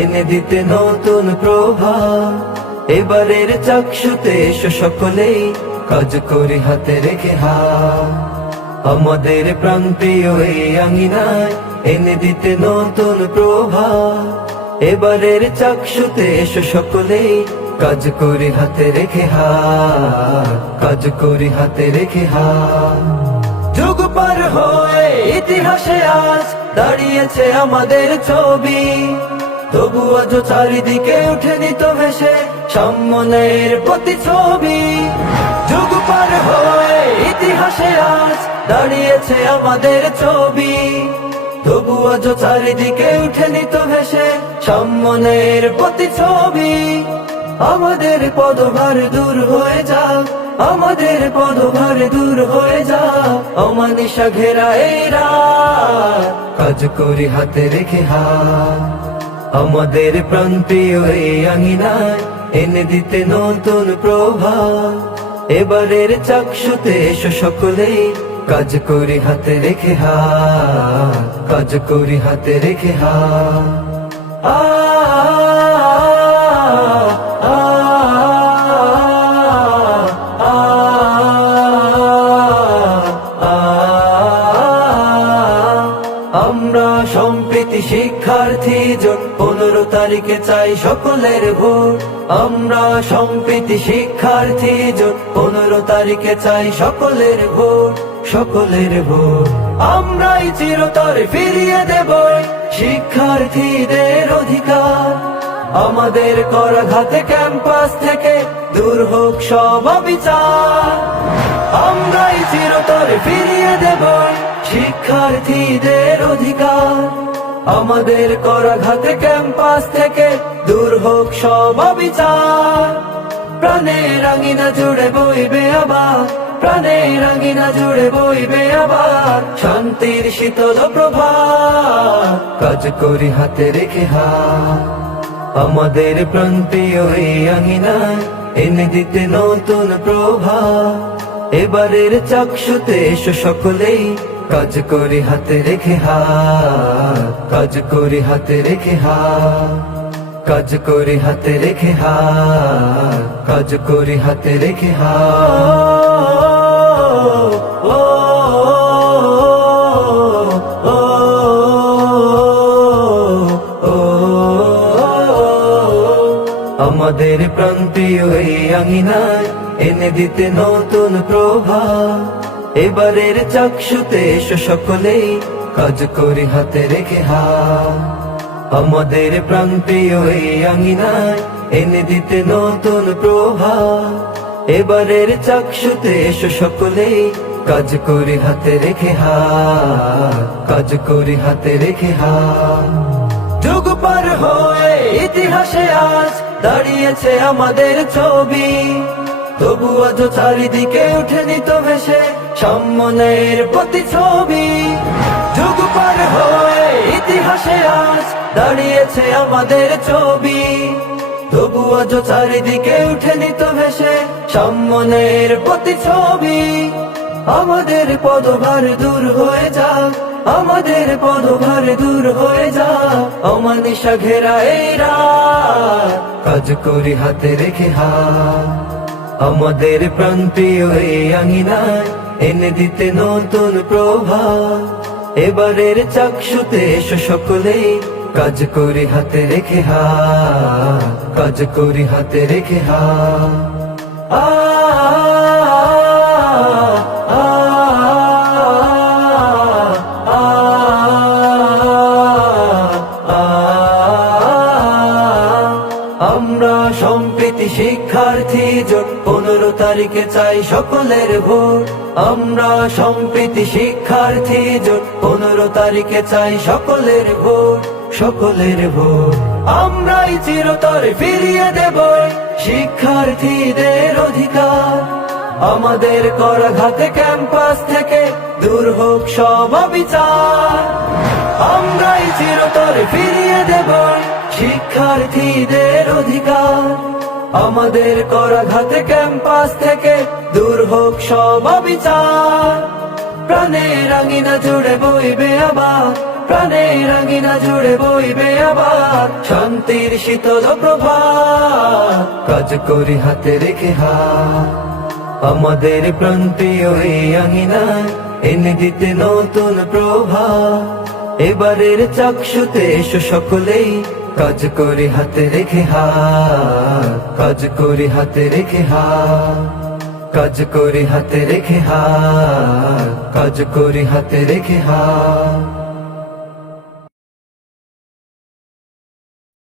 এনে দিতে নতুন প্রভাত। এবারের চাকসুতে এসো সকলেই, কাজ করি হাতে রেখে হাত। আমাদের প্রান্তীয় এই আঙিনায় এনে দিতে নতুন প্রভাত। এবারের চাকসুতে এসো সকলেই, কাজ করি হাতে রেখে হাত, কাজ করি হাতে রেখে হাত। যুগ পার হয়ে ইতিহাসে আজ দাঁড়িয়েছে আমাদের ছবি, তবু আজ চারিদিকে উঠেনি তো ভেসে সামনের প্রতিছবি। যুগ পার হয়ে ইতিহাসে আজ দাঁড়িয়েছে আমাদের ছবি, তবু আজ চারিদিকে উঠেনি তো ভেসে সামনের প্রতিছবি। আমাদের পদভার দূর হয়ে যাক, আমাদের পদভার দূর হয়ে যাক, অমানিসা ঘেরা এই রাত, কাজ করি হাতে রেখে হাত। আমাদের প্রান্তীয় এই আঙিনায় এনে দিতে নতুন প্রভাত। এবারের চাকসুতে এসো সকলেই, কাজ করি হাতে রেখে হাত, কাজ করি হাতে রেখে হাত। আমরা সম্প্রীতি শিক্ষার্থী জোট 15 তারিখে চাই সকলের ভোট। আমরা সম্প্রীতি শিক্ষার্থী জোট 15 তারিখে চাই সকলের ভোট, সকলের ভোট। আমরাই চিরতরে ফিরিয়ে দেব শিক্ষার্থীদের অধিকার। আমাদের করাঘাতে ক্যাম্পাস থেকে দূর হোক সব অবিচার। আমরাই চিরতরে ফিরিয়ে দেব শিক্ষার্থীদের অধিকার। আমাদের করাঘাতে ক্যাম্পাস থেকে দূর হোক সব অবিচার। প্রাণের আঙিনা জুড়ে বইবে আবার, প্রাণের আঙিনা জুড়ে বইবে আবার শান্তির শীতল প্রভাত। কাজ করি হাতে রেখে হাত। আমাদের প্রান্তীয় এই আঙিনায় এনে দিতে নতুন প্রভাত। এবারের চাকসুতে এসো সকলেই, কাজ করি হাতে রেখে হাত, কাজ করি হাতে রেখে হাত, কাজ করি হাতে রেখে হাত, কাজ করি হাতে রেখে হাত। আমাদের প্রান্তীয় এই আঙিনায় এনে দিতে নতুন প্রভাত। এবারের চাকসুতে এসো সকলেই, কাজ করি হাতে রেখে হাত। আমাদের প্রান্তীয় এই আঙিনায় এনে দিতে নতুন প্রভাত। এবারের চাকসুতে এসো সকলেই, কাজ করি হাতে রেখে হাত, কাজ করি হাতে রেখে হাত। যুগ পার হয়ে ইতিহাসে আজ দাঁড়িয়েছে আমাদের ছবি, তবু আজ চারিদিকে উঠেনি তো ভেসে সামনের প্রতিছবি। যুগ পার হয়ে ইতিহাসে আজ দাঁড়িয়েছে আমাদের ছবি, তবু আজ চারিদিকে উঠেনি তো ভেসে সামনের প্রতিছবি। আমাদের পদভার দূর হয়ে যাক, আমাদের পদভার দূর হয়ে যাক, অমানিসা ঘেরা এই রাত, কাজ করি হাতে রেখে হাত। আমাদের প্রান্তীয় এই আঙিনায় এনে দিতে নতুন প্রভাত। এবারের চাকসুতে এসো সকলেই, কাজ করি হাতে রেখে হাত, কাজ করি হাতে রেখে হাত। আমরা সম্প্রীতি শিক্ষার্থী জোট 15 তারিখে চাই সকলের ভোট। আমরা সম্প্রীতি শিক্ষার্থী জোট 15 তারিখে চাই সকলের ভোট, সকলের ভোট। আমরাই চিরতরে ফিরিয়ে দেব শিক্ষার্থীদের অধিকার। আমাদের করাঘাতে ক্যাম্পাস থেকে দূর হোক সব অবিচার। আমরাই চিরতরে ফিরিয়ে দেব শিক্ষার্থীদের অধিকার। আমাদের করাঘাতে ক্যাম্পাস থেকে দূর হোক সব অবিচার। প্রাণের আঙিনা জুড়ে বইবে আবার, প্রাণে রাঙিনা জুড়ে বইবে আবার শান্তির শীতল প্রভাত। কাজ করি হাতে রেখে হাত, আমাদের প্রান্তীয় এই আঙিনায় এনে দিতে নতুন প্রভাত। এবারের চাকসুতে এসো সকলেই, কাজ করি হাতে রেখে হাত, কাজ করি হাতে রেখে হাত, কাজ করি হাতে রেখে হাত, কাজ করি হাতে রেখে হাত।